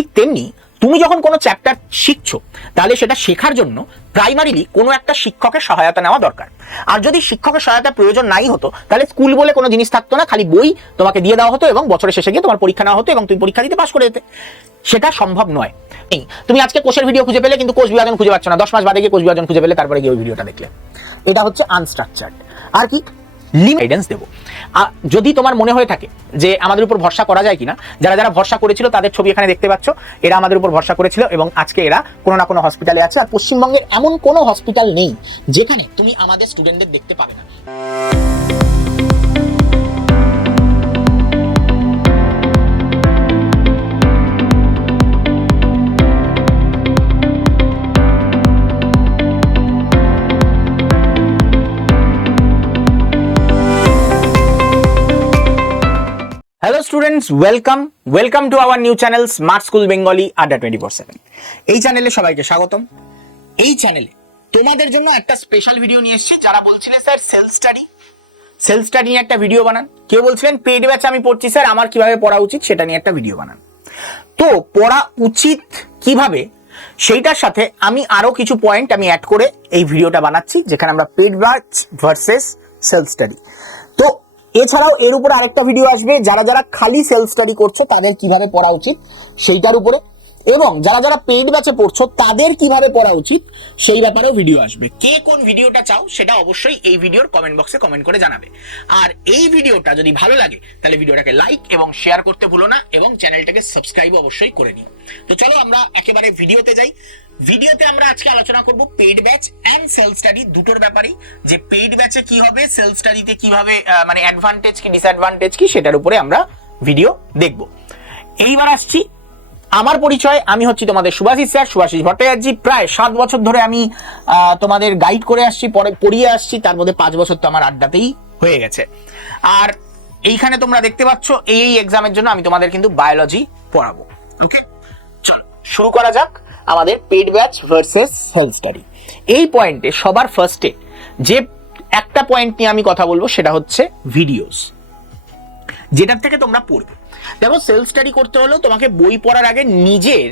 ঠিক তেমনি তুমি যখন কোনো চ্যাপ্টার শিখছো তাহলে সেটা শেখার জন্য প্রাইমারিলি কোনো একটা শিক্ষকের সহায়তা নেওয়া দরকার। আর যদি শিক্ষকের সহায়তা প্রয়োজন নাই হতো তাহলে স্কুল বলে কোনো জিনিস থাকতো না খালি বই তোমাকে দিয়ে দেওয়া হতো এবং বছরের শেষে গিয়ে তোমার পরীক্ষা নেওয়া হতো এবং তুমি পরীক্ষা দিতে পাশ করে যেতে সেটা সম্ভব নয়। এই, তুমি আজকে কোষের ভিডিও খুঁজে পেলে কিন্তু কোষ বিভাজন খুঁজে পাচ্ছ না। দশ মাস বাদে গিয়ে কোষ বিভাজন খুঁজে পেলে তারপরে গিয়ে ওই ভিডিওটা দেখলে। এটা হচ্ছে আনস্ট্রাকচার্ড আর কি? গাইডেন্স দেবো। যদি তোমার মনে হয়ে থাকে যে আমাদের উপর ভরসা করা যায় কিনা, যারা যারা ভরসা করেছিল তাদের ছবি এখানে দেখতে পাচ্ছ, এরা আমাদের উপর ভরসা করেছিল এবং আজকে এরা কোনো না কোনো হসপিটালে আছে। আর পশ্চিমবঙ্গের এমন কোনো হসপিটাল নেই যেখানে তুমি আমাদের স্টুডেন্টদের দেখতে পাবে না। Students welcome welcome to our new channel smart school Bengali Adda twenty four seven এই চ্যানেলে সবাইকে স্বাগতম। এই চ্যানেলে তোমাদের জন্য একটা স্পেশাল ভিডিও নিয়ে এসেছি, যারা বলছিলে, sir self study self study নিয়ে একটা ভিডিও বানান। কেউ বলছিলেন পেড ব্যাচ আমি পড়ছি, স্যার, আমার কীভাবে পড়া উচিত সেটা নিয়ে একটা ভিডিও বানান। তো পড়া উচিত কীভাবে? সেইটার সাথে আমি আরও কিছু পয়েন্ট আমি অ্যাড করে এই ভিডিওটা বানাচ্ছি, যেখানে আমরা paid batch versus self study তো এছাড়াও এর উপরে আরেকটা ভিডিও আসবে, যারা যারা খালি সেলফ স্টাডি করছ, তাদের কীভাবে পড়া উচিত, সেইটার উপরে। এবং যারা যারা পেইড ব্যাচে পড়ছো, তাদের কীভাবে পড়া উচিত, সেই ব্যাপারেও ভিডিও আসবে। কে কোন ভিডিওটা চাও, সেটা অবশ্যই এই ভিডিওর কমেন্ট বক্সে কমেন্ট করে জানাবে। আর এই ভিডিওটা যদি ভালো লাগে, তাহলে ভিডিওটাকে লাইক এবং শেয়ার করতে ভুলো না, এবং চ্যানেলটাকে সাবস্ক্রাইব অবশ্যই করে নিও। তো চলো আমরা একেবারে ভিডিওতে যাই। ভিডিওতে আমরা আজকে আলোচনা করব paid batch and self study দুটোর ব্যাপারেই। যে পেইড ব্যাচে কি হবে সেলফ স্টাডিতে কীভাবে মানে অ্যাডভান্টেজ কি ডিসঅ্যাডভান্টেজ কি, সেটার উপরে আমরা ভিডিও দেখব। এইবার আসছি আমার পরিচয়। আমি হচ্ছি তোমাদের সুভাষিস স্যার, সুভাষিস ভট্টাচার্য। প্রায় সাত বছর ধরে আমি তোমাদের গাইড করে আসছি, পরে পড়িয়ে আসছি। তার মধ্যে পাঁচ বছর তো আমার আড্ডাতেই হয়ে গেছে। আর এইখানে তোমরা দেখতে পাচ্ছ, এই এক্সামের জন্য আমি তোমাদের কিন্তু বায়োলজি পড়াবো। ওকে চল, শুরু করা যাক। আমাদের paid batch versus self study এই পয়েন্টে সবার ফার্স্টে যে একটা পয়েন্ট নিয়ে আমি কথা বলব সেটা হচ্ছে ভিডিওস যেটার থেকে তোমরা পড়বে। দেখো সেলফ স্টাডি করতে হলেও তোমাকে বই পড়ার আগে নিজের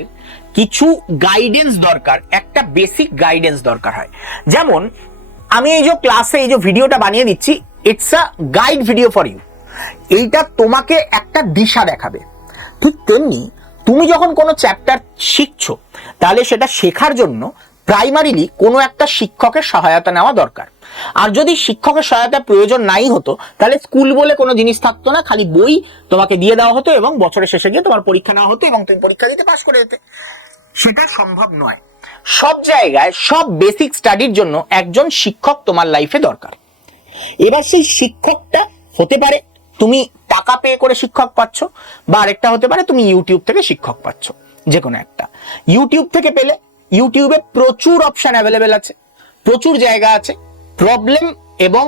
কিছু গাইডেন্স দরকার, একটা বেসিক গাইডেন্স দরকার হয়। যেমন, আমি এই যে ক্লাসে এই যে ভিডিওটা বানিয়ে দিচ্ছি it's a guide video for you এইটা তোমাকে একটা দিশা দেখাবে। ঠিক তেমনি তুমি যখন কোনো চ্যাপ্টার শিখছো, তাহলে সেটা শেখার জন্য প্রাইমারিলি কোনো একটা শিক্ষকের সহায়তা নেওয়া দরকার। আর যদি শিক্ষকের সহায়তা প্রয়োজন নাই হতো, তাহলে স্কুল বলে কোনো জিনিস থাকতো না, খালি বই তোমাকে দিয়ে দেওয়া হতো এবং বছরের শেষে গিয়ে তোমার পরীক্ষা নেওয়া হতো এবং তুমি পরীক্ষা দিতে পাশ করে যেতে সেটা সম্ভব নয়। সব জায়গায়, সব বেসিক স্টাডির জন্য একজন শিক্ষক তোমার লাইফে দরকার। এবার সেই শিক্ষকটা হতে পারে তুমি টাকা পে করে শিক্ষক পাচ্ছ, বা আরেকটা হতে পারে তুমি ইউটিউব থেকে শিক্ষক পাচ্ছ যে কোনো একটা। ইউটিউব থেকে পেলে ইউটিউবে প্রচুর অপশন অ্যাভেলেবেল আছে, প্রচুর জায়গা আছে। প্রবলেম এবং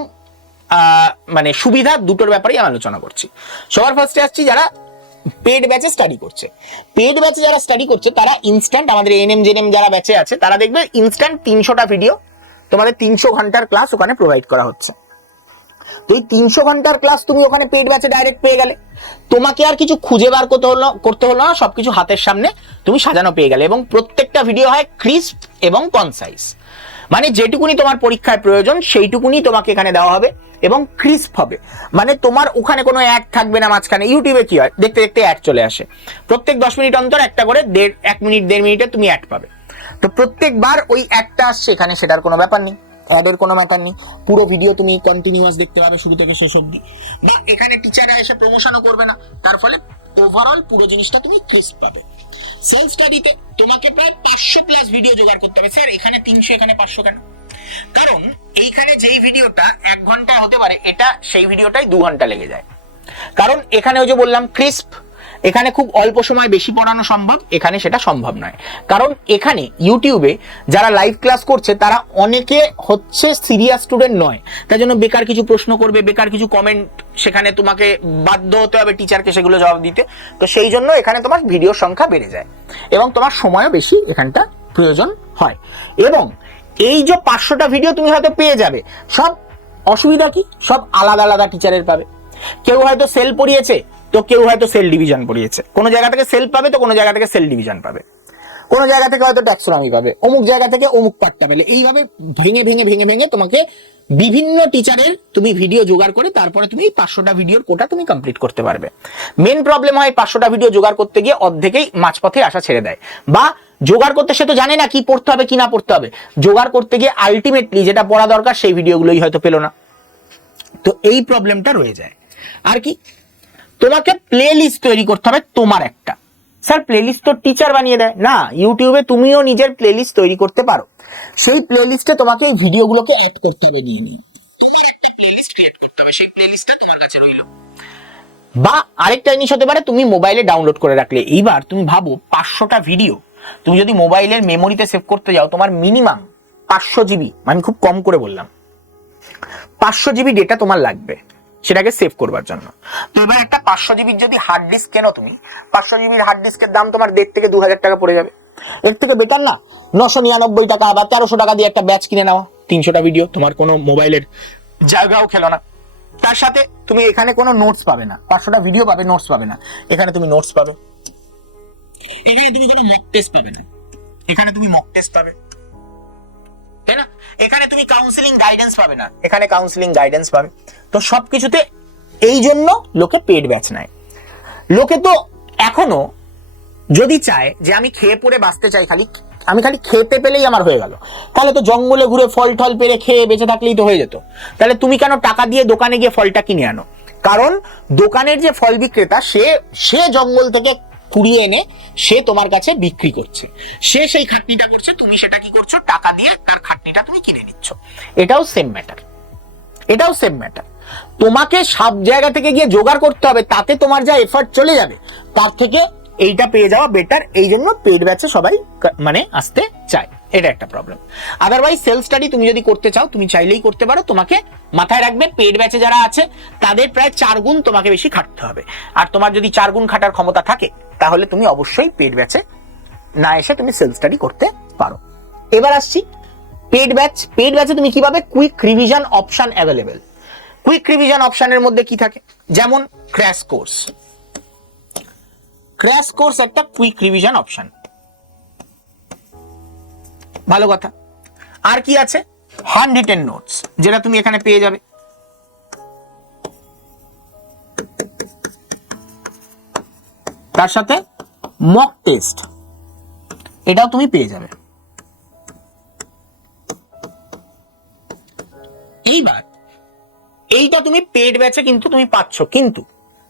মানে সুবিধা দুটোর ব্যাপারেই আলোচনা করছি। সবার ফার্স্টে আসছি যারা পেড ব্যাচে স্টাডি করছে। পেড ব্যাচে যারা স্টাডি করছে, তারা ইনস্ট্যান্ট আমাদের এনএম জেনএম যারা ব্যাচে আছে, তারা দেখবে ইনস্ট্যান্ট তিনশোটা ভিডিও তোমাদের তিনশো ঘণ্টার ক্লাস ওখানে প্রোভাইড করা হচ্ছে। এই তিনশো ঘণ্টার ক্লাস তুমি ওখানে পেড ব্যাচে ডাইরেক্ট পেয়ে গেলে। তোমাকে আর কিছু খুঁজে বার করতে হলো করতে হলো না, সবকিছু হাতের সামনে তুমি সাজানো পেয়ে গেলে। এবং প্রত্যেকটা ভিডিও হয় ক্রিস্প এবং কনসাইজ মানে যেটুকুনি তোমার পরীক্ষায় প্রয়োজন, সেইটুকুনি তোমাকে এখানে দেওয়া হবে এবং ক্রিস্প হবে। মানে তোমার ওখানে কোনো অ্যাড থাকবে না মাঝখানে। ইউটিউবে কি হয়? দেখতে দেখতে অ্যাড চলে আসে। প্রত্যেক দশ মিনিট অন্তর একটা করে দেড়, এক মিনিট, দেড় মিনিটে তুমি অ্যাড পাবে। তো প্রত্যেকবার ওই অ্যাডটা আসছে, এখানে সেটার কোনো ব্যাপার নেই। অ্যাডের কোনো ম্যাটার নেই। পুরো ভিডিও তুমি কন্টিনিউয়াস দেখতে পাবে শুরু থেকে শেষ অবধি। বা এখানে টিচাররা এসে প্রমোশনও করবে না। তার ফলে ওভারঅল পুরো জিনিসটা তুমি ক্রিস্প পাবে। সেলফ স্টাডিতে তোমাকে প্রায় পাঁচশো প্লাস ভিডিও জোগাড় করতে হবে। স্যার, এখানে তিনশো, এখানে পাঁচশো কেন? কারণ এইখানে যেই ভিডিওটা এক ঘণ্টা হতে পারে, এটা সেই ভিডিওটাই দু ঘণ্টা লেগে যায়। কারণ এখানে ওই যে বললাম ক্রিস্প এখানে খুব অল্প সময় বেশি পড়ানো সম্ভব, এখানে সেটা সম্ভব নয়। কারণ এখানে ইউটিউবে যারা লাইভ ক্লাস করছে, তারা অনেকে হচ্ছে সিরিয়াস স্টুডেন্ট নয়। তাই জন্য বেকার কিছু প্রশ্ন করবে, বেকার কিছু কমেন্ট সেখানে তোমাকে বাধ্য হতে হবে টিচারকে সেগুলো জবাব দিতে। তো সেই জন্য এখানে তোমার ভিডিওর সংখ্যা বেড়ে যায় এবং তোমার সময়ও বেশি এখানটা প্রয়োজন হয়। এবং এই যে পাঁচশোটা ভিডিও তুমি হয়তো পেয়ে যাবে, সব অসুবিধা কি? সব আলাদা আলাদা টিচারের পাবে। কেউ হয়তো সেল পড়িয়েছে, তো কেউ হয়তো সেল ডিভিশন পড়িয়েছে। কোনো জায়গা থেকে সেল পাবে, তো কোনো জায়গা থেকে সেল ডিভিশন পাবে। কোনো জায়গা থেকে হয়তো ট্যাক্সোনমি পাবে, অমুক জায়গা থেকে অমুক পার্টটা পেলে। এইভাবে ভেঙে ভেঙে ভেঙে ভেঙে তোমাকে বিভিন্ন টিচারের তুমি ভিডিও জোগাড় করে তারপরে তুমি পাঁচশোটা ভিডিওর কোটা তুমি কমপ্লিট করতে পারবে। মেন প্রবলেম হয় পাঁচশোটা ভিডিও জোগাড় করতে গিয়ে অর্ধেকেই মাঝপথে আসা ছেড়ে দেয়। বা জোগাড় করতে সে তো জানে না কি পড়তে হবে, কি না পড়তে হবে। জোগাড় করতে গিয়ে আলটিমেটলি যেটা পড়া দরকার সেই ভিডিওগুলোই হয়তো পেল না। তো এই প্রবলেমটা রয়ে যায়। আর কি? তোমাকে প্লে লিস্ট তৈরি করতে হবে তোমার একটা। স্যার প্লে লিস্ট তো টিচার বানিয়ে দেয়। না ইউটিউবে তুমিও নিজের প্লে লিস্ট তৈরি করতে পারো। সেই প্লে লিস্টে তোমাকে এই ভিডিওগুলোকে অ্যাড করতে হবে নিয়ে নিয়ে। বা আরেকটা জিনিস হতে পারে, তুমি মোবাইলে ডাউনলোড করে রাখলে। এইবার তুমি ভাবো, পাঁচশোটা ভিডিও তুমি যদি মোবাইলের মেমোরিতে সেভ করতে যাও, তোমার মিনিমাম পাঁচশো জিবি আমি খুব কম করে বললাম, পাঁচশো জিবি ডেটা তোমার লাগবে। সেটাকে সেভ করবার জন্য। তো এবার একটা পাঁচশো জিবির যদি হার্ড ডিস্ক কেনো তুমি, পাঁচশো জিবির হার্ড ডিস্কের দাম তোমার দেড় থেকে দু হাজার টাকা পড়ে যাবে। এর থেকে বেটার না? নশো নিরানব্বই টাকা বা তেরোশো টাকা দিয়ে একটা ব্যাচ কিনে নেওয়া তিনশোটা ভিডিও তোমার কোনো মোবাইলের জায়গাও খেলো না। তার সাথে তুমি এখানে কোনো নোটস পাবে না। পাঁচশোটা ভিডিও পাবে নোটস পাবে না। এখানে তুমি নোটস পাবে। এখানে তুমি কোনো মক টেস্ট পাবে না। এখানে তুমি মক টেস্ট পাবে। তাই না? এখানে তুমি কাউন্সিলিং গাইডেন্স পাবে না। এখানে কাউন্সিলিং গাইডেন্স পাবে। তো সবকিছুতে এই জন্য লোকে পেড ব্যাচ নেয়। লোকে তো এখনও যদি চায় যে আমি খেয়ে পড়ে বাঁচতে চাই খালি, আমি খালি খেতে পেলেই আমার হয়ে গেল। তাহলে তো জঙ্গলে ঘুরে ফল টল পেরে খেয়ে বেঁচে থাকলেই তো হয়ে যেত। তাহলে তুমি কেন টাকা দিয়ে দোকানে গিয়ে ফলটা কিনে আনো? কারণ দোকানের যে ফল বিক্রেতা, সে সে জঙ্গল থেকে কুড়িয়ে এনে সে তোমার কাছে বিক্রি করছে। সে সেই খাটনিটা করছে, তুমি সেটা কি করছ? টাকা দিয়ে তার খাটনিটা তুমি কিনে নিচ্ছ। এটাও সেম ম্যাটার এটাও সেম ম্যাটার তোমাকে সব জায়গা থেকে গিয়ে জোগাড় করতে হবে, তাতে তোমার যা এফার্ট চলে যাবে, তার থেকে এইটা পেয়ে যাওয়া বেটার এই জন্য পেট ব্যাচে সবাই মানে আসতে চায়। এটা একটা প্রবলেম আদারওয়াইজ সেলফ স্টাডি তুমি যদি করতে চাও, তুমি চাইলেই করতে পারো। তোমাকে মাথায় রাখবে পেড ব্যাচে যারা আছে, তাদের প্রায় চার গুণ তোমাকে বেশি খাটতে হবে। আর তোমার যদি চার গুণ খাটার ক্ষমতা থাকে, তাহলে তুমি অবশ্যই পেড ব্যাচে না এসে তুমি সেলফ স্টাডি করতে পারো। এবার আসছি পেড ব্যাচ পেড ব্যাচে তুমি কীভাবে quick revision option available quick revision অপশনের মধ্যে কি থাকে? যেমন ক্র্যাশ কোর্স ক্র্যাশ কোর্স একটা কুইক রিভিশন অপশন ভালো কথা। আর কি আছে? হ্যান্ড রিটেন নোটস যেটা তুমি এখানে পেয়ে যাবে। তার সাথে মক টেস্ট এটাও তুমি পেয়ে যাবে। এইবার, এইটা তুমি পেড ব্যাচে কিন্তু তুমি পাচ্ছ, কিন্তু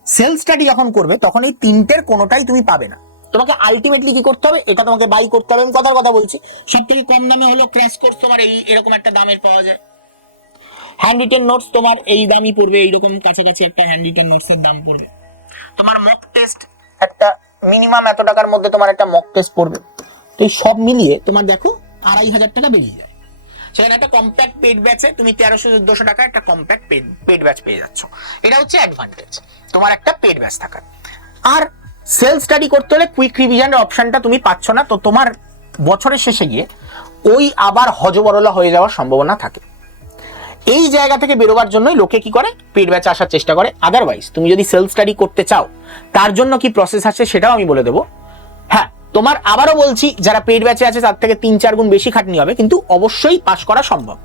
সেলফ স্টাডি যখন করবে, তখন এই তিনটের কোনোটাই তুমি পাবে না। তোমাকে আলটিমেটলি কি করতে হবে? এটা তোমাকে বাই করতে হবে। আমি কথার কথা বলছি। সব থেকে কম দামে হলো ক্র্যাশ কোর্স তোমার এই এরকম একটা দামের পাওয়া যায়। হ্যান্ড রিটেন নোটস তোমার এই দামই পড়বে, এইরকম কাছাকাছি একটা হ্যান্ড রিটেন নোটসের দাম পড়বে। তোমার মক টেস্ট একটা মিনিমাম এত টাকার মধ্যে তোমার একটা মক টেস্ট পড়বে। তো এই সব মিলিয়ে তোমার দেখো আড়াই হাজার টাকা বেরিয়ে যায়। সেখানে একটা কম্প্যাক্ট পেড ব্যাচে তুমি তেরোশো চোদ্দশো টাকা একটা কম্প্যাক্ট পেড পেড ব্যাচ পেয়ে যাচ্ছ। এটা হচ্ছে অ্যাডভান্টেজ তোমার একটা পেড ব্যাচ থাকার। আর সেলফ স্টাডি করতে হলে কুইক রিভিশনের অপশনটা তুমি পাচ্ছ না। তো তোমার বছরের শেষে গিয়ে ওই আবার হজবরলা হয়ে যাওয়ার সম্ভাবনা থাকে। এই জায়গা থেকে বেরোবার জন্যই লোকে কি করে? পেট ব্যাচে আসার চেষ্টা করে। আদারওয়াইজ তুমি যদি সেলফ স্টাডি করতে চাও, তার জন্য কি প্রসেস আছে সেটাও আমি বলে দেবো। হ্যাঁ তোমার আবারও বলছি, যারা পেট ব্যাচে আছে, তার থেকে তিন চার গুণ বেশি খাটনি হবে, কিন্তু অবশ্যই পাশ করা সম্ভব।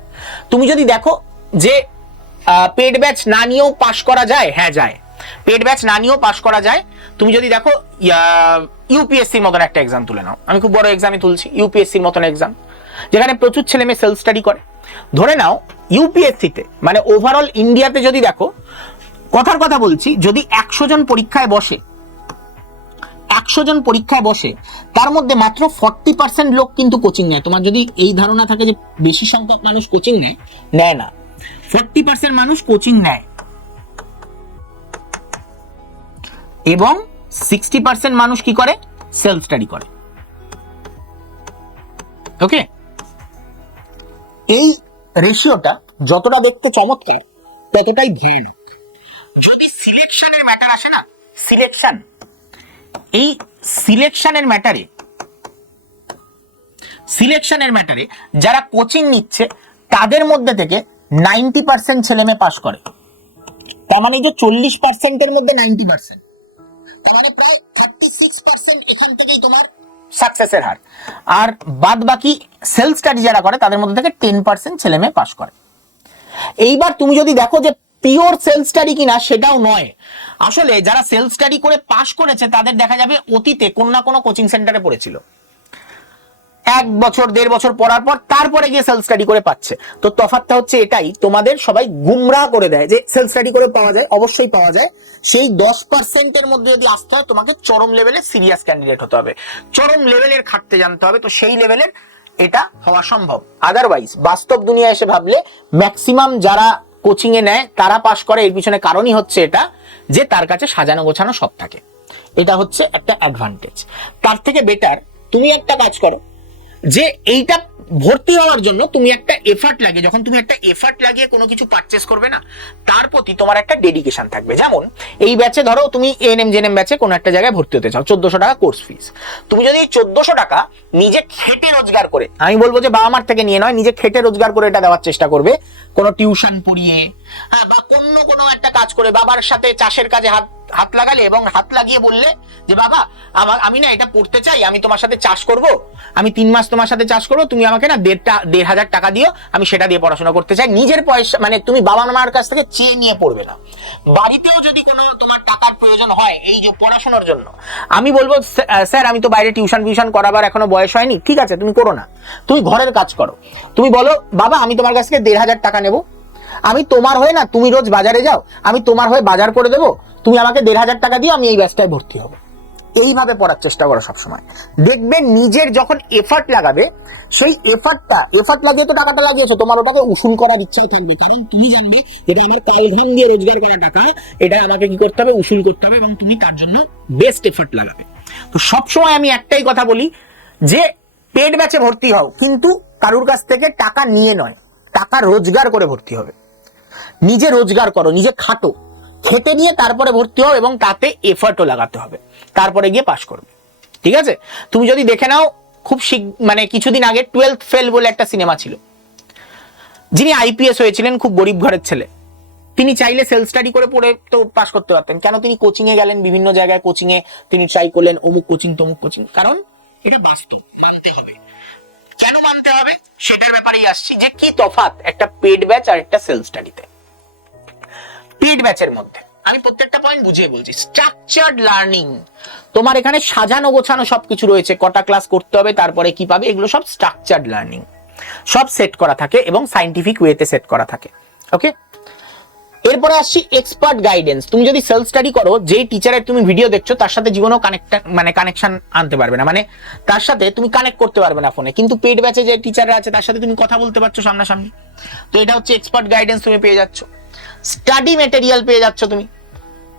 তুমি যদি দেখো যে পেট ব্যাচ না নিয়েও পাশ করা যায় হ্যাঁ যায়। পেড ব্যাচ না নিয়েও পাশ করা যায়। তুমি যদি দেখো ইউপিএসসির মতন একটা এক্সাম তুলে নাও। আমি খুব বড় এক্সামই তুলছি, ইউপিএসসির মতন এক্সাম যেখানে প্রচুর ছেলে মেয়ে সেলফ স্টাডি করে। ধরে নাও, ইউপিএসসিতে মানে ওভারঅল ইন্ডিয়াতে যদি দেখো, কথার কথা বলছি, যদি একশো জন পরীক্ষায় বসে, একশো জন পরীক্ষায় বসে, তার মধ্যে মাত্র ফর্টি পার্সেন্ট লোক কিন্তু কোচিং নেয়। তোমার যদি এই ধারণা থাকে যে বেশি সংখ্যক মানুষ কোচিং নেয় নেয় না। ফর্টি পার্সেন্ট মানুষ কোচিং নেয়। এবং সিক্সটি পার্সেন্ট মানুষ কি করে? সেলফ স্টাডি করে। ওকে এই রেশিওটা যতটা দেখতে চমৎকার ততটাই ভয়ানক যদি সিলেকশনের ম্যাটার আসে না সিলেকশন এই সিলেকশনের ম্যাটারে সিলেকশনের ম্যাটারে যারা কোচিং নিচ্ছে তাদের মধ্যে থেকে নাইনটি পার্সেন্ট ছেলে মেয়ে পাশ করে। তার মানে যে চল্লিশ পার্সেন্টের মধ্যে নাইনটি পার্সেন্ট তার মানে প্রায় থার্টি সিক্স পার্সেন্ট এখান থেকেই তোমার সাকসেসের হার। আর বাদ বাকি সেলফ স্টাডি যারা করে, তাদের মধ্যে থেকে টেন পার্সেন্ট ছেলে মেয়ে পাস করে। এইবার তুমি যদি দেখো যে পিওর সেলফ স্টাডি কিনা, সেটাও নয়। আসলে যারা সেলফ স্টাডি করে পাশ করেছে, তাদের দেখা যাবে অতীতে কোন না কোনো কোচিং সেন্টারে পড়েছিল। এক বছর, দেড় বছর পড়ার পর তারপরে গিয়ে সেলফ স্টাডি করে পাচ্ছে। তো তফাৎটা হচ্ছে এটাই, তোমাদের সবাই গুমরাহ করে দেয় যে সেলফ স্টাডি করে পাওয়া যায়, অবশ্যই পাওয়া যায়। সেই দশ পার্সেন্টের মধ্যে যদি আসতে হয়, তোমাকে চরম লেভেলে সিরিয়াস ক্যান্ডিডেট হতে হবে। চরম লেভেলের খাটতে জানতে হবে, তো সেই লেভেলের এটা হওয়া সম্ভব। আদারওয়াইজ বাস্তব দুনিয়া এসে ভাবলে ম্যাক্সিমাম যারা কোচিং এ নেয়, তারা পাশ করে, এর পিছনে কারণই হচ্ছে এটা যে তার কাছে সাজানো গোছানো সব থাকে। এটা হচ্ছে একটা অ্যাডভান্টেজ তার থেকে বেটার তুমি একটা কাজ করো যে এইটা ভর্তি হওয়ার জন্য তুমি একটা এফার্ট লাগে যখন তুমি একটা এফার্ট লাগিয়ে কোনো কিছু পারচেস করবে না, তার প্রতি তোমার একটা ডেডিকেশন থাকবে। যেমন, এই ব্যাচে ধরো তুমি এনএম জেনএম ব্যাচে কোনো একটা জায়গায় ভর্তি হতে চাও, চোদ্দশো টাকা কোর্স ফিস তুমি যদি চোদ্দশো টাকা নিজে খেটে রোজগার করে, আমি বলব যে বাবা মার থেকে নিয়ে নয় নিজে খেটে রোজগার করে এটা দেওয়ার চেষ্টা করবে, কোনো টিউশন পড়িয়ে হ্যাঁ বা অন্য কোনো একটা কাজ করে বাবার সাথে চাষের কাজে হাত হাত লাগালে এবং হাত লাগিয়ে বললে যে বাবা আমার আমি না এটা পড়তে চাই আমি তোমার সাথে চাষ করব আমি তিন মাস তোমার সাথে চাষ করব তুমি আমাকে না দেড়টা দেড় হাজার টাকা দিও আমি সেটা দিয়ে পড়াশোনা করতে চাই। নিজের পয়সা মানে তুমি বাবা মার কাছ থেকে চেয়ে নিয়ে পড়বে না। বাড়িতেও যদি কোনো তোমার টাকার প্রয়োজন হয় এই যে পড়াশোনার জন্য আমি বলব "স্যার, আমি তো বাইরে টিউশন ফিউশন করাবার এখনও বয়স হয়নি ঠিক আছে তুমি করো না। তুমি ঘরের কাজ করো। তুমি বলো বাবা আমি তোমার কাছ থেকে দেড় হাজার টাকা নেব আমি তোমার হয়ে না, তুমি রোজ বাজারে যাও, আমি তোমার হয়ে বাজার করে দেবো, তুমি আমাকে দেড় হাজার টাকা দিও, আমি এই ব্যাচটায় ভর্তি হব। এইভাবে পড়ার চেষ্টা করো সবসময়। দেখবে নিজের যখন এফার্ট লাগাবে, সেই এফার্টটা এফার্ট লাগিয়ে তো টাকাটা লাগিয়েছো, তোমার ওটাকে উসুল করার ইচ্ছাও থাকবে। কারণ তুমি জানবে, এটা আমার কালঘাম দিয়ে রোজগার করা টাকা, এটা আমাকে কি করতে হবে, উসুল করতে হবে, এবং তুমি তার জন্য বেস্ট এফার্ট লাগাবে। তো সবসময় আমি একটাই কথা বলি, যে পেড ব্যাচে ভর্তি হও, কিন্তু কারুর কাছ থেকে টাকা নিয়ে নয়, টাকা রোজগার করে ভর্তি হবে। নিজে রোজগার করো, নিজে খাটো। খেতে নিয়ে তারপরে ভর্তি হও এবং তাতে এফার্টও লাগাতে হবে। তারপরে গিয়ে পাশ করবে। ঠিক আছে? তুমি যদি দেখে নাও, খুব মানে কিছুদিন আগে টুয়েলথ ফেল বলে একটা সিনেমা ছিল। যিনি আইপিএস হয়েছিলেন, খুব গরিব ঘরের ছেলে। তিনি চাইলে সেলফ স্টাডি করে পড়ে তো পাশ করতে পারতেন। কেন তিনি কোচিংয়ে গেলেন, বিভিন্ন জায়গায় কোচিংয়ে তিনি ট্রাই করলেন, অমুক কোচিং তমুক কোচিং কারণ এটা বাস্তব, মানতে হবে। কেন মানতে হবে? সেটার ব্যাপারেই আসছি যে কি তফাৎ, একটা পেড ব্যাচ আর একটা সেলফ স্টাডিতে পেড ব্যাচের মধ্যে। আমি প্রত্যেকটা পয়েন্ট বুঝিয়ে বলছি। স্ট্রাকচার্ড লার্নিং তোমার এখানে সাজানো গোছানো সবকিছু রয়েছে। কটা ক্লাস করতে হবে, তারপরে কি পাবে, এগুলো সব স্ট্রাকচার্ড লার্নিং সব সেট করা থাকে এবং সাইন্টিফিক ওয়েতে সেট করা থাকে। ওকে এরপরে আসছি এক্সপার্ট গাইডেন্স তুমি যদি সেলফ স্টাডি করো, যেই টিচারের তুমি ভিডিও দেখছ, তার সাথে জীবনেও কানেক্ট মানে কানেকশন আনতে পারবে না। মানে তার সাথে তুমি কানেক্ট করতে পারবে না ফোনে কিন্তু পেড ব্যাচে যে টিচাররা আছে, তার সাথে তুমি কথা বলতে পারছ সামনাসামনি। তো এটা হচ্ছে এক্সপার্ট গাইডেন্স তুমি পেয়ে যাচ্ছ। স্টাডি মেটেরিয়াল পেয়ে যাচ্ছ তুমি।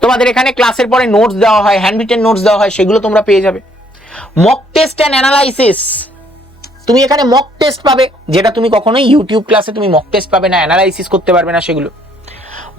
তোমাদের এখানে ক্লাসের পরে নোটস দেওয়া হয় হ্যান্ড রিটেন নোটস দেওয়া হয়, সেগুলো তোমরা পেয়ে যাবে। মক টেস্ট অ্যান্ড অ্যানালাইসিস তুমি এখানে মক টেস্ট পাবে, যেটা তুমি কখনোই ইউটিউব ক্লাসে তুমি মক টেস্ট পাবে না অ্যানালাইসিস করতে পারবে না সেগুলো।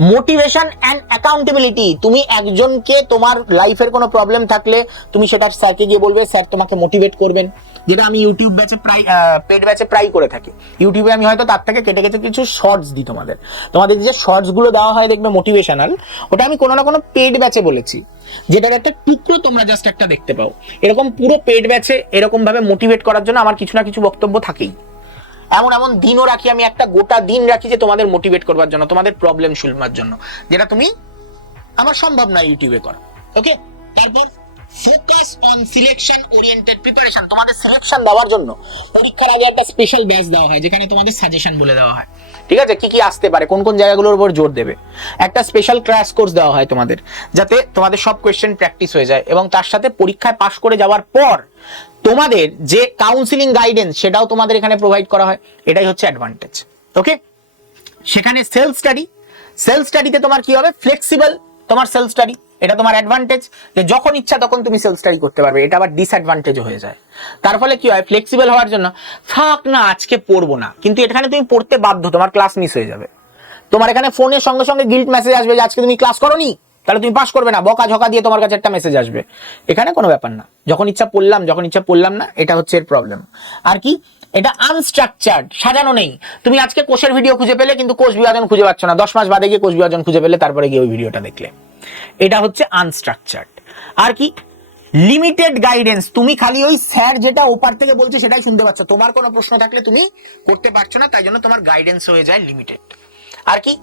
Motivation and accountability. তুমি একজনকে তোমার লাইফের কোনো প্রবলেম থাকলে তুমি সেটা স্যারকে গিয়ে বলবে, স্যার তোমাকে মোটিভেট করবেন। যেটা আমি ইউটিউব ব্যাচে প্রায় পেড ব্যাচে প্রায় করে থাকি। ইউটিউবে আমি হয়তো তার থেকে কেটে কেটে কিছু শর্টস দিই তোমাদের। তোমাদের যে শর্টসগুলো দেওয়া হয় দেখবে মোটিভেশনাল, ওটা আমি কোনো না কোনো পেড ব্যাচে বলেছি। যেটার একটা টুকরো তোমরা জাস্ট একটা দেখতে পাও। এরকম পুরো পেড ব্যাচে এরকম ভাবে মোটিভেট করার জন্য আমার কিছু না কিছু বক্তব্য থাকেই। এমন এমন দিনও রাখি, আমি একটা গোটা দিন রাখি যে তোমাদের মোটিভেট করবার জন্য, তোমাদের প্রবলেম শুনবার জন্য, যেটা তুমি আমার সম্ভব না ইউটিউবে করা ওকে তারপর focus on selection oriented preparation তোমাদের সিলেকশন দেওয়ার জন্য পরীক্ষার আগে একটা স্পেশাল ব্যাচ দেওয়া হয়, যেখানে তোমাদের সাজেশন বলে দেওয়া হয়। ঠিক আছে? কি কি আসতে পারে? কোন কোন জায়গাগুলোর উপর জোর দেবে? একটা স্পেশাল ক্র্যাশ কোর্স দেওয়া হয় তোমাদের, যাতে তোমাদের সব কোয়েশ্চেন প্র্যাকটিস হয়ে যায় এবং তার সাথে পরীক্ষায় পাশ করে যাওয়ার পর তোমাদের যে কাউন্সিলিং গাইডেন্স সেটাও তোমাদের এখানে প্রোভাইড করা হয়। এটাই হচ্ছে অ্যাডভান্টেজ ওকে সেখানে সেলফ স্টাডি সেলফ স্টাডিতে তোমার কি হবে? ফ্লেক্সিবল তোমার সেলফ স্টাডি এটা তোমার অ্যাডভান্টেজ যে যখন ইচ্ছা তখন তুমি সেলফ স্টাডি করতে পারবে, এটা আবার ডিসঅ্যাডভান্টেজও হয়ে যায়। তার ফলে কি হয়? ফ্লেক্সিবল হওয়ার জন্য, থাক না, আজকে পড়ব না। কিন্তু এখানে তুমি পড়তে বাধ্য, তোমার ক্লাস মিস হয়ে যাবে। তোমার এখানে ফোনের সঙ্গে সঙ্গে গিল্ট মেসেজ আসবে যে, আজকে তুমি ক্লাস করোনি? তাহলে তুমি পাস করবে না। বকা ঝকা দিয়ে তোমার কাছে একটা মেসেজ আসবে। এখানে কোনো ব্যাপার না। যখন ইচ্ছা পড়লাম, যখন ইচ্ছা পড়লাম না, এটা হচ্ছে এর প্রবলেম আর কি? এটা আনস্ট্রাকচার্ড সাজানো নেই। তুমি আজকে কোষের ভিডিও খুঁজে পেলে, কিন্তু কোষ বিভাজন খুঁজে পাচ্ছ না। দশ মাস বাদে গিয়ে কোষ বিভাজন খুঁজে পেলে, তারপরে গিয়ে ওই ভিডিওটা দেখলে। এটা হচ্ছে আনস্ট্রাকচার্ড আর কি? লিমিটেড গাইডেন্স তুমি খালি ওই স্যার যেটা ওপার থেকে বলছে সেটাই শুনতে পাচ্ছ। তোমার কোনো প্রশ্ন থাকলে তুমি করতে পারছ না, তাই জন্য তোমার গাইডেন্স হয়ে যায় লিমিটেড আর কি?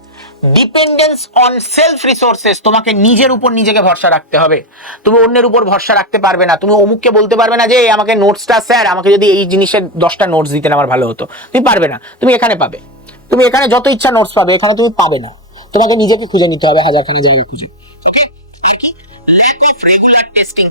ডিপেন্ডেন্স অন সেলফ রিসোর্সেস তোমাকে নিজের উপর নিজেকে ভরসা রাখতে হবে। তুমি অন্যের উপর ভরসা রাখতে পারবে না। তুমি অমুককে বলতে পারবে না যে "এই আমাকে নোটসটা স্যার আমাকে যদি এই জিনিসের দশটা নোটস দিতেন আমার ভালো হতো। তুমি পারবে না। তুমি এখানে পাবে। তুমি এখানে যত ইচ্ছা নোটস পাবে এখানে তুমি পাবে না। তোমাকে নিজেকে খুঁজে নিতে হবে হাজারখানা জায়গায় খুঁজে।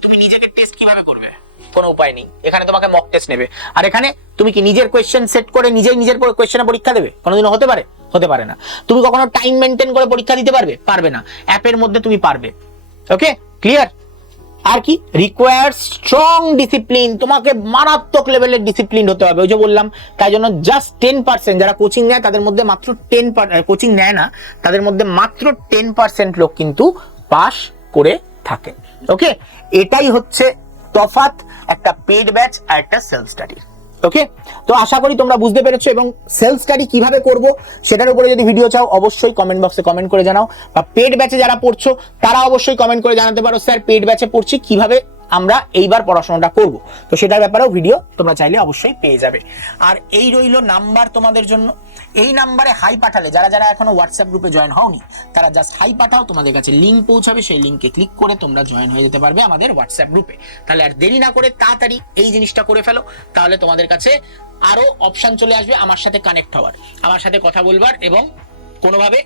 তুমি নিজেকে টেস্ট কীভাবে করবে? কোনো উপায় নেই। এখানে তোমাকে মক টেস্ট নেবে। আর এখানে তুমি কি নিজের কোয়েশ্চেন সেট করে নিজেই নিজের কোয়েশ্চেনে পরীক্ষা দেবে? কোনোদিনও হতে পারে? হতে পারে না। তুমি কখনো টাইম মেনটেন করে পরীক্ষা দিতে পারবে? পারবে না। অ্যাপের মধ্যে তুমি পারবে। ওকে ক্লিয়ার আর কি? রিকোয়ার স্ট্রং ডিসিপ্লিন তোমাকে মারাত্মক লেভেলের ডিসিপ্লিন হতে হবে। ওই যে বললাম, তাই জন্য জাস্ট টেন পার্সেন্ট যারা কোচিং নেয়, তাদের মধ্যে মাত্র টেন কোচিং নেয় না, তাদের মধ্যে মাত্র টেন পার্সেন্ট লোক কিন্তু পাস করে থাকে। ওকে এটাই হচ্ছে তফাৎ, একটা পেড ব্যাচ আর একটা সেলফ স্টাডি ওকে তো আশা করি তোমরা বুঝতে পেরেছ এবং সেলস স্টাডি কীভাবে করব সেটার উপরে যদি ভিডিও চাও, অবশ্যই কমেন্ট বক্সে কমেন্ট করে জানাও। বা পেড ব্যাচে যারা পড়ছো, তারা অবশ্যই কমেন্ট করে জানাতে পারো স্যার পেড ব্যাচে পড়ছি, কীভাবে আমরা এইবার পড়াশোনাটা করব। তো সেটার ব্যাপারেও ভিডিও তোমরা চাইলে অবশ্যই পেয়ে যাবে। আর এই রইল নাম্বার তোমাদের জন্য। এই নাম্বারে হাই পাঠালে, যারা যারা এখনও হোয়াটসঅ্যাপ গ্রুপে জয়েন হওনি, তারা জাস্ট হাই পাঠাও, তোমাদের কাছে লিঙ্ক পৌঁছাবে। সেই লিঙ্কে ক্লিক করে তোমরা জয়েন হয়ে যেতে পারবে আমাদের হোয়াটসঅ্যাপ গ্রুপে তাহলে আর দেরি না করে তাড়াতাড়ি এই জিনিসটা করে ফেলো। তাহলে তোমাদের কাছে আরও অপশন চলে আসবে আমার সাথে কানেক্ট হওয়ার। আমার সাথে কথা বলবার এবং কোনোভাবে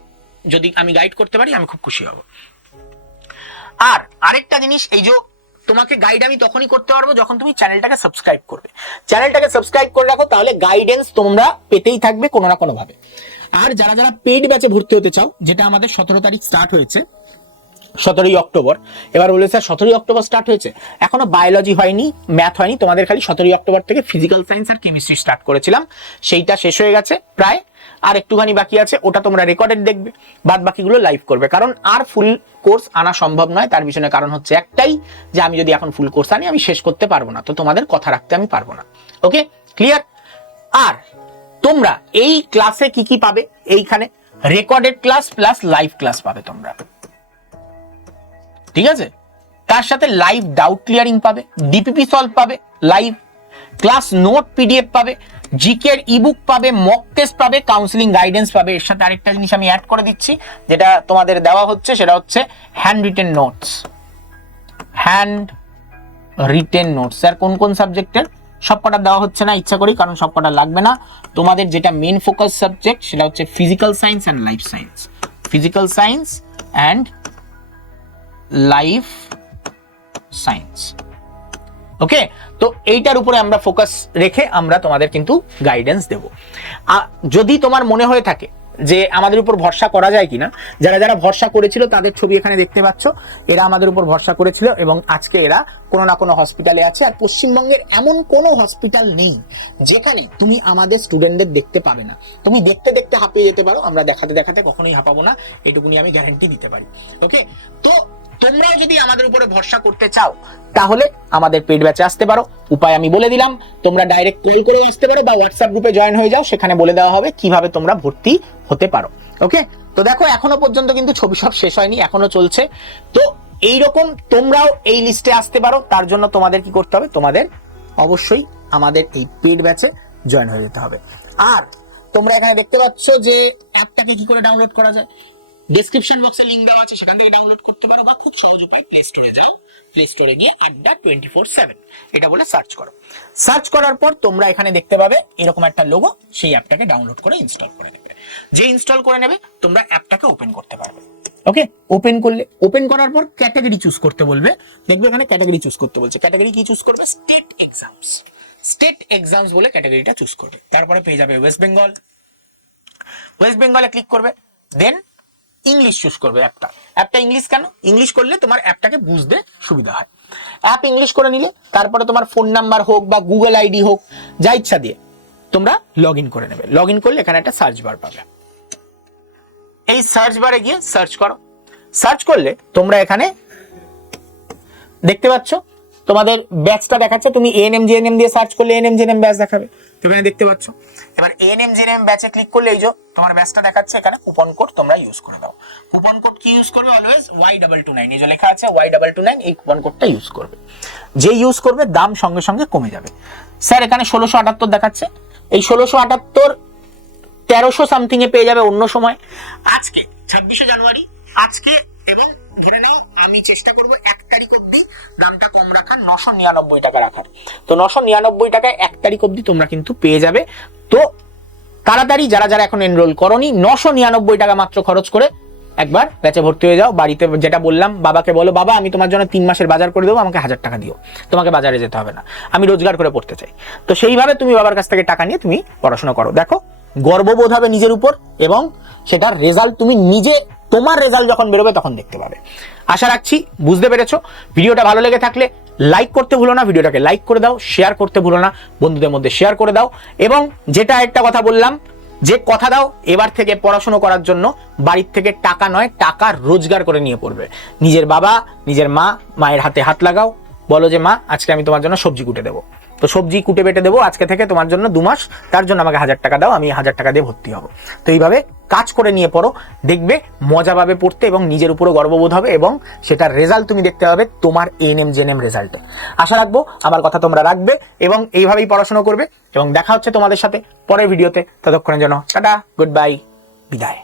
যদি আমি গাইড করতে পারি, আমি খুব খুশি হব। আর আরেকটা জিনিস, এই যে তোমাকে গাইড আমি তখনই করতে পারব যখন তুমি চ্যানেলটাকে সাবস্ক্রাইব করবে। চ্যানেলটাকে সাবস্ক্রাইব করে রাখো, তাহলে গাইডেন্স তোমরা পেতেই থাকবে কোনো না কোনো ভাবে আর যারা যারা পেড ব্যাচে ভর্তি হতে চাও, যেটা আমাদের সতেরো তারিখ স্টার্ট হয়েছে, সতেরোই অক্টোবর, এবার বলে স্যার, সতেরোই অক্টোবর স্টার্ট হয়েছে। এখনও বায়োলজি হয়নি ম্যাথ হয়নি, তোমাদের খালি সতেরোই অক্টোবর থেকে ফিজিক্যাল সায়েন্স আর কেমিস্ট্রি স্টার্ট করেছিলাম। সেইটা শেষ হয়ে গেছে, প্রায় আর একটুখানি বাকি আছে, ওটা তোমরা রেকর্ডেড দেখবে, বাদ বাকিগুলো লাইভ করবে। কারণ আর ফুল কোর্স আনা সম্ভব নয়, তার পিছনে কারণ হচ্ছে একটাই যে আমি যদি এখন ফুল কোর্স আনি, আমি শেষ করতে পারব না। তো তোমাদের কথা রাখতে আমি পারব না। ওকে ক্লিয়ার আর তোমরা এই ক্লাসে কি কি পাবে? এইখানে recorded class plus live class পাবে তোমরা। ঠিক আছে? তার সাথে লাইভ ডাউট ক্লিয়ারিং পাবে ডিপিপি সলভ পাবে লাইভ ক্লাস নোট পিডিএফ পাবে জিকে ইবুক পাবে মক টেস্ট পাবে কাউন্সিলিং গাইডেন্স পাবে। এর সাথে আরেকটা জিনিস আমি অ্যাড করে দিচ্ছি, যেটা তোমাদের দেওয়া হচ্ছে, সেটা হচ্ছে handwritten notes handwritten notes sir, কোন কোন সাবজেক্টের সবকটা দেওয়া হচ্ছে না, ইচ্ছা করি কারণ সবকটা লাগবে না। তোমাদের যেটা মেন ফোকাস সাবজেক্ট সেটা হচ্ছে physical science and life science physical science and life science okay তো এইটার উপরে আমরা ফোকাস রেখে আমরা তোমাদের কিন্তু গাইডেন্স দেব। যদি তোমার মনে হয়ে থাকে যে আমাদের উপর ভরসা করা যায় কিনা, যারা যারা ভরসা করেছিল তাদের ছবি এখানে দেখতে পাচ্ছ। এরা আমাদের উপর ভরসা করেছিল এবং আজকে এরা কোনো না কোনো হসপিটালে আছে। আর পশ্চিমবঙ্গের এমন কোনো হসপিটাল নেই যেখানে তুমি আমাদের স্টুডেন্টদের দেখতে পাবে না। তুমি দেখতে দেখতে হাঁপিয়ে যেতে পারো, আমরা দেখাতে দেখাতে কখনোই হাঁপাবো না। এটুকুনি আমি গ্যারেন্টি দিতে পারি। ওকে তো তোমরাও যদি আমাদের উপরে ভরসা করতে চাও, তাহলে আমাদের পেড ব্যাচে আসতে পারো। উপায় আমি বলে দিলাম, তোমরা ডাইরেক্ট কল করে আসতে পারো বা হোয়াটসঅ্যাপ গ্রুপে জয়েন হয়ে যাও, সেখানে বলে দেওয়া হবে কীভাবে তোমরা ভর্তি হতে পারো। ওকে তো দেখো, এখনও পর্যন্ত কিন্তু ছবি সব শেষ হয়নি, এখনও চলছে। তো এইরকম তোমরাও এই লিস্টে আসতে পারো, তার জন্য তোমাদের কি করতে হবে? তোমাদের অবশ্যই আমাদের এই পেড ব্যাচে জয়েন হয়ে যেতে হবে। আর তোমরা এখানে দেখতে পাচ্ছ যে অ্যাপটাকে কি করে ডাউনলোড করা যায়? ডেসক্রিপশন বক্সে লিংক দেওয়া আছে, সেখান থেকে ডাউনলোড করতে পারো বা খুব সহজ উপায় প্লে স্টোরে যাও। প্লে স্টোরে গিয়ে আড্ডা টোয়েন্টি ফোর সেভেন এটা বলে সার্চ করো। সার্চ করার পর তোমরা এখানে দেখতে পাবে এরকম একটা লোগো সেই অ্যাপটাকে ডাউনলোড করে ইনস্টল করে নেবে। যে ইনস্টল করে নেবে, তোমরা অ্যাপটাকে ওপেন করতে পারবে। ওকে ওপেন করলে ওপেন করার পর ক্যাটাগরি চুজ করতে বলবে। দেখবে এখানে ক্যাটাগরি চুজ করতে বলছে। ক্যাটাগরি কি চুজ করবে? স্টেট এক্সামস স্টেট এক্সামস বলে ক্যাটাগরিটা চুজ করবে। তারপরে পেয়ে যাবে ওয়েস্ট বেঙ্গল ওয়েস্ট বেঙ্গলে ক্লিক করবে। দেন ইংলিশ চুজ করবে অ্যাপটা অ্যাপটা ইংলিশ কেন? ইংলিশ করলে তোমার অ্যাপটাকে বুঝতে সুবিধা হয়। অ্যাপ ইংলিশ করে নিলে, তারপরে তোমার ফোন নাম্বার হোক বা গুগল আইডি হোক, যা ইচ্ছা দিয়ে তোমরা লগ করে নেবে। লগ করলে এখানে একটা সার্চ বার পাবে। এই সার্চ বারে গিয়ে সার্চ করো। সার্চ করলে তোমরা এখানে দেখতে পাচ্ছ, তোমাদের ব্যাচটা দেখাচ্ছে। তুমি এএনএম জিএনএম দিয়ে সার্চ করলে এএনএম জিএনএম ব্যাচ দেখাবে। এখানে দেখতে পাচ্ছ। এবার এএনএম জিএনএম ব্যাচে ক্লিক করলে এই যে তোমার ব্যাচটা দেখাচ্ছে, এখানে কুপন কোড তোমরা ইউজ করে দাও। কুপন কোড কি ইউজ করবে? Always Y double two nine এই যে লেখা আছে ওয়াই ডাবল টু নাইন এই কুপন কোডটা ইউজ করবে। যে ইউজ করবে, দাম সঙ্গে সঙ্গে কমে যাবে। স্যার এখানে ষোলোশো আটাত্তর দেখাচ্ছে। এই ষোলোশো আটাত্তর তেরোশো সামথিং এ পেয়ে যাবে অন্য সময়। আজকে, ছাব্বিশে জানুয়ারি, আজকে এবং ধরে নাও, আমি চেষ্টা করব এক তারিখ অবধি দামটা কম রাখার, নশো নিরানব্বই টাকা রাখার। তো নশো নিরানব্বই টাকায় এক তারিখ অবধি তোমরা কিন্তু পেয়ে যাবে। তো তাড়াতাড়ি যারা যারা এখন এনরোল করনি, নশো নিরানব্বই টাকা মাত্র খরচ করে একবার ব্যাচে ভর্তি হয়ে যাও। বাড়িতে যেটা বললাম, বাবাকে বলো, বাবা, আমি তোমার জন্য তিন মাসের বাজার করে দেবো, আমাকে হাজার টাকা দিও। তোমাকে বাজারে যেতে হবে না। আমি রোজগার করে পড়তে চাই। তো সেইভাবে তুমি বাবার কাছ থেকে টাকা নিয়ে তুমি পড়াশোনা করো। দেখো, গর্ববোধ হবে নিজের উপর এবং সেটার রেজাল্ট তুমি নিজে, তোমার রেজাল্ট যখন বেরোবে তখন দেখতে পাবে। আশা রাখছি বুঝতে পেরেছ। ভিডিওটা ভালো লেগে থাকলে লাইক করতে ভুলো না, ভিডিওটাকে লাইক করে দাও শেয়ার করতে ভুলো না, বন্ধুদের মধ্যে শেয়ার করে দাও। এবং যেটা একটা কথা বললাম, যে কথা দাও এবার থেকে পড়াশুনো করার জন্য বাড়ির থেকে টাকা নয়, টাকা রোজগার করে নিয়ে পড়বে। নিজের বাবা, নিজের মা, মায়ের হাতে হাত লাগাও। বলো যে, মা, আজকে আমি তোমার জন্য সবজি কুটে দেবো। তো সবজি কুটে বেটে দেবো আজকে থেকে তোমার জন্য দু মাস। তার জন্য আমাকে হাজার টাকা দাও, আমি হাজার টাকা দিয়ে ভর্তি হব। তো এইভাবে কাজ করে নিয়ে পড়ো, দেখবে মজা পাবে পড়তে এবং নিজের উপরও গর্ববোধ হবে এবং সেটার রেজাল্ট তুমি দেখতে পাবে তোমার এনএম জেনএম রেজাল্টে আশা রাখব আমার কথা তোমরা রাখবে এবং এইভাবেই পড়াশোনা করবে এবং দেখা হচ্ছে তোমাদের সাথে পরের ভিডিওতে। ততক্ষণের জন্য টাটা গুড বাই বিদায়।